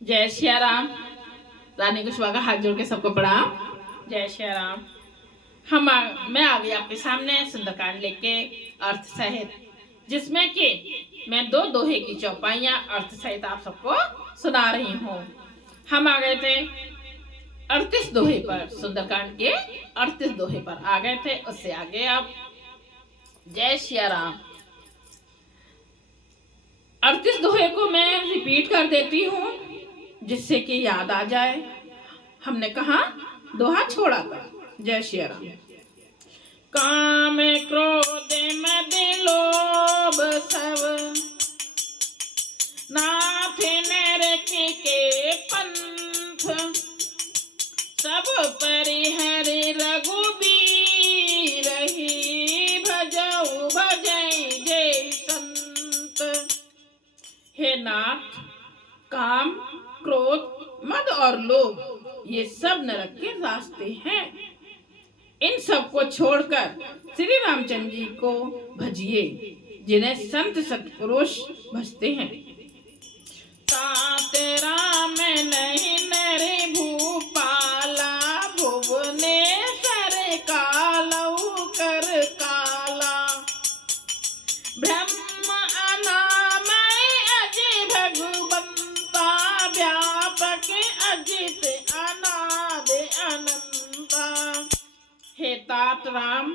जय सिया राम। रानी कुशवाहा का हाथ जोड़ के सबको प्रणाम। जय सिया राम। मैं आ गई आपके सामने सुंदरकांड लेके अर्थ सहित, जिसमें कि मैं दो दोहे की चौपाइयां अर्थ सहित आप सबको सुना रही हूँ। हम आ गए थे 38 दोहे पर, सुंदरकांड के 38 दोहे पर आ गए थे। उससे आगे अब जय सिया राम। 38 दोहे को मैं रिपीट कर देती हूँ जिससे कि याद आ जाए। हमने कहा दोहा छोड़ा था। जय श्री राम। काम क्रोध मद लोभ सब नाथ नरक के पंथ, सब परिहरि रघुबीर ही भजऊ भजई जय संत। हे नाथ, काम क्रोध मद और लोभ ये सब नरक के रास्ते हैं। इन सब को छोड़कर श्री रामचंद्र जी को भजिए, जिन्हें संत सत्पुरुष भजते हैं। तात राम नहीं नरे भूपाला, भुवनेश्वर कालऊ कर काला। ब्रह्म अनामय अजय भगवंता, व्यापक अजित अनाद अनंता। हे तात राम,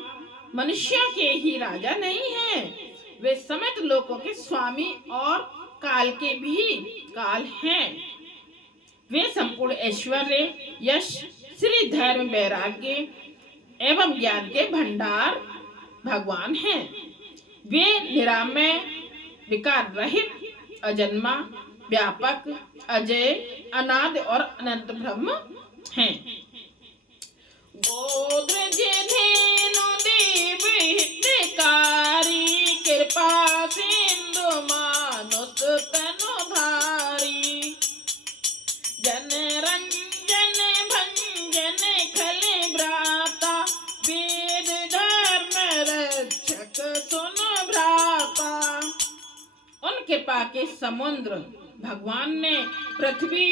मनुष्यों के ही राजा नहीं हैं, वे समस्त लोकों के स्वामी और काल के भी काल हैं। वे संपूर्ण ऐश्वर्य, यश, श्री धर्म, वैराग्य एवं ज्ञान के भंडार भगवान हैं। वे निरामय, विकार रहित, अजन्मा, व्यापक, अजय, अनादि और अनंत ब्रह्म हैं। गोद्रज धेनु देव हितकारी, कृपा सिंधु मानुष तनुधारी। जन रंजन भंजन खल भ्राता, वेद धर्म रक्षक सुन भ्राता। उन कृपा के समुद्र भगवान ने पृथ्वी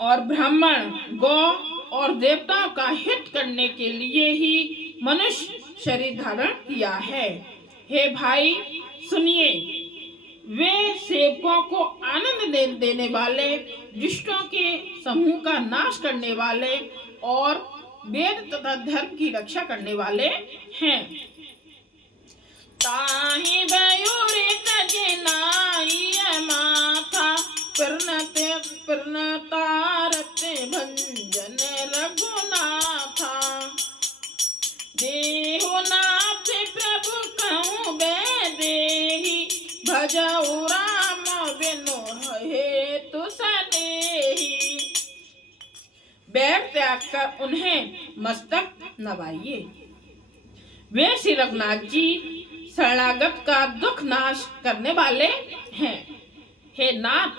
और ब्राह्मण, गौ और देवताओं का हित करने के लिए ही मनुष्य शरीर धारण किया है। हे भाई सुनिए, वे सेवकों को आनंद देने वाले, दुष्टों के समूह का नाश करने वाले और वेद तथा धर्म की रक्षा करने वाले हैं। ताहि भयूरि तजनाई माथा, प्रणतारत भंजन रघुनाथा। देहुनाथ प्रभु कहूँ बेदेही, भजऊ राम बिनु हेतु सनेही। बैर त्याग कर उन्हें मस्तक नवाइए। वे श्री रघुनाथ जी शरणागत का दुख नाश करने वाले हैं। हे नाथ,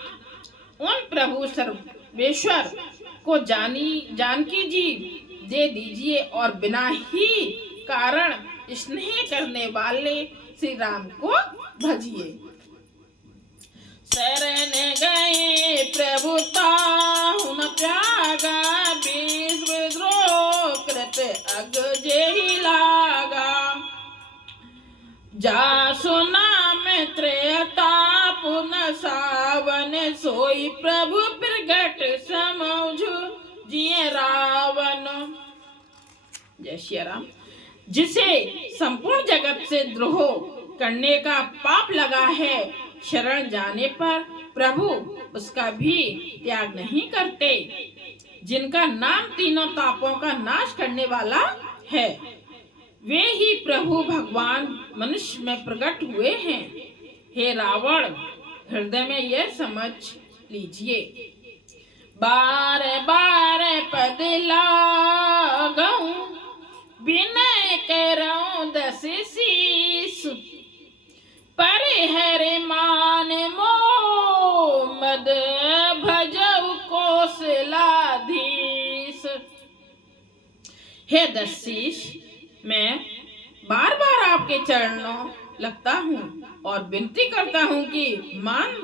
उन प्रभु सर्वेश्वर को जानकी जी दे दीजिए और बिना ही कारण स्नेह करने वाले श्री राम को भजिए। शरण गए प्रभु ताहु न त्यागा, विश्वद्रोह कृत अग जेहि लागा। जासु नाम त्रयताप न सावन, सोई प्रभु प्रगट समझु जिय रावण। जय श्री राम। जिसे संपूर्ण जगत से द्रोह करने का पाप लगा है, शरण जाने पर प्रभु उसका भी त्याग नहीं करते। जिनका नाम तीनों तापों का नाश करने वाला है, वे ही प्रभु भगवान मनुष्य में प्रकट हुए हैं। हे रावण, हृदय में यह समझ लीजिए। बार बार पद लागऊं, विनय करऊं दस शीस। परिहरि मान मोह, मद भजऊ कौशलाधीश। हे दस शीस, मैं बार बार आपके चरणों लगता हूँ और विनती करता हूँ कि मान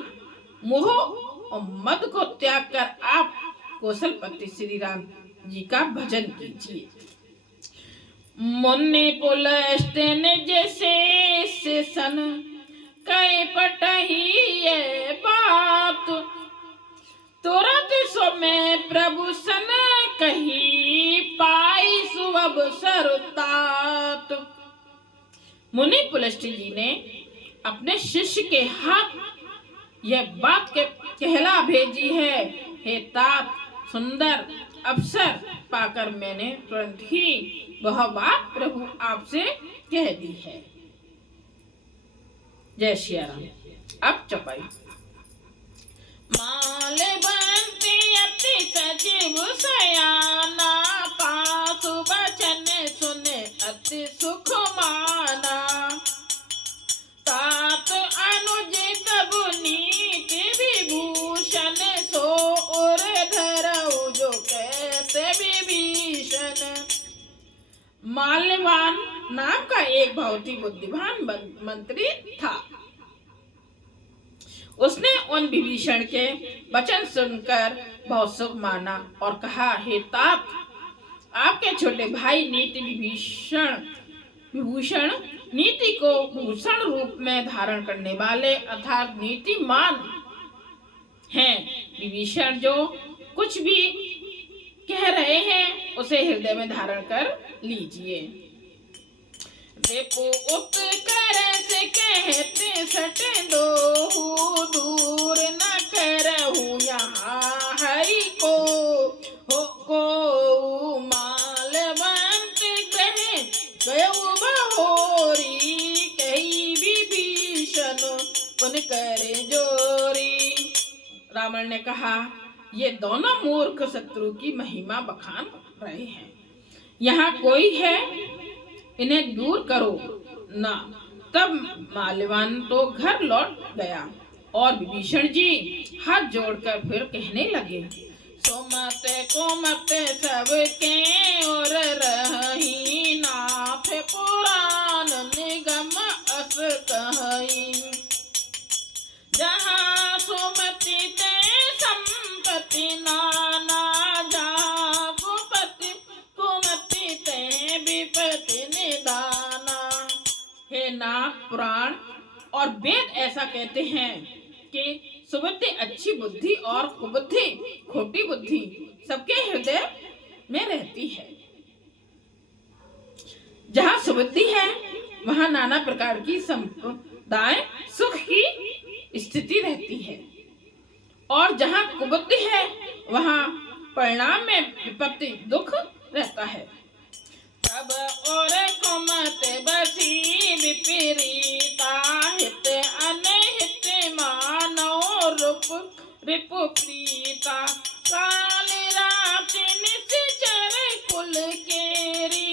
मोह और मद को त्याग कर आप कौशलपति श्री राम जी का भजन कीजिए। मुन्नी पुलस्त्य ने जैसे से सन कई पटही ये बात, तुरंत सो में प्रभु सन कही पाई सुअब सरतात। मुनि पुलस्त्य जी ने अपने शिष्य के हाथ यह बात के कहला भेजी है, हे तात, सुंदर अवसर पाकर मैंने तुरंत ही वह बात प्रभु आपसे कह दी है। जय श्री राम। अब चौपाई। माल बनती अति सजीव सयाना, पासु वचन सुने अति सुख माना, तात अनुज तबु नीति विभूषण, सो उर धरऊ जो कहते विभीषण। माल्यवान नाम का एक बहुत ही बुद्धिमान मंत्री था। उसने उन विभीषण के वचन सुनकर बहुत सुख माना और कहा, हे तात, आपके छोटे भाई नीति विभूषण नीति को भूषण रूप में धारण करने वाले अर्थात नीतिमान हैं। विभीषण जो कुछ भी कह रहे हैं उसे हृदय में धारण कर लीजिए। रिपु उपकर से कहते सट दो, दूर न करहु यहाँ हरि को मालवंत ग्रह गयो बहोरी, कही विभीषण पुन करे जोरी। रावण ने कहा, ये दोनों मूर्ख शत्रु की महिमा बखान रहे हैं, यहाँ कोई है, इन्हें दूर करो ना। तब माल्यवान तो घर लौट गया और विभीषण जी हाथ जोड़कर फिर कहने लगे, सोमत कोमत सबके और रही, नाथ पुराण निगम अस कही, जहाँ सुमति ते संपत्ति नाना, जहाँ कुमति ते विपत्ति निदाना। हे नाथ, पुराण और वेद ऐसा कहते हैं कि सुबुद्धि अच्छी बुद्धि और कुबुद्धि खोटी बुद्धि सबके हृदय में रहती है। जहाँ सुबुद्धि है वहाँ नाना प्रकार की संपदाएं सुख की स्थिति रहती है, और जहाँ कुबुद्धि है वहाँ परिणाम में विपत्ति दुख रहता है। तब और कुमत बसी विपरीता, हित अनहित मानो रिपु प्रीता, काल रात निश्चर कुल केरी,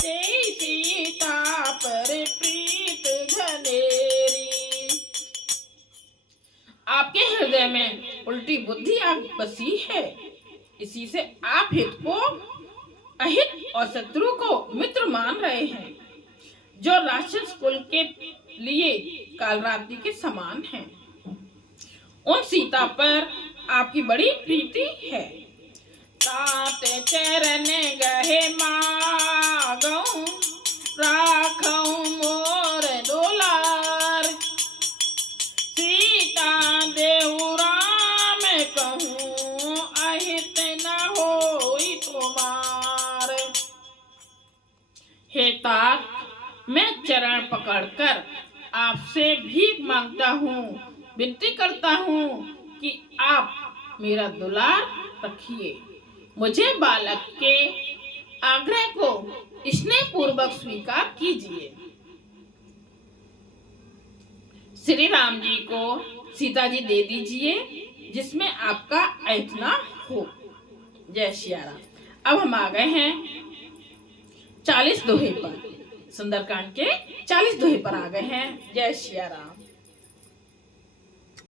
ते सीता पर प्रीत घनेरी। आपके हृदय में उल्टी बुद्धि बसी है, इसी से आप हित को अहित और शत्रु को मित्र मान रहे हैं, जो राक्षस कुल के लिए कालरात्रि के समान हैं। उन सीता पर आपकी बड़ी प्रीति है। तात चरण गहे मागऊं, राखऊं मोर दुलार, सीता देहु राम कहूँ, अहित न होई तुम्हार। हे तात, मैं चरण पकड़कर आपसे भीख मांगता हूँ, विनती करता हूँ कि आप मेरा दुलार रखिए, मुझे बालक के आग्रह को स्नेह पूर्वक स्वीकार कीजिए। श्री राम जी को सीता जी दे दीजिए जिसमें आपका ऐतना हो। जय श्री राम। अब हम आ गए हैं 40 दोहे पर, सुंदरकांड के 40 दोहे पर आ गए हैं। जय श्री राम।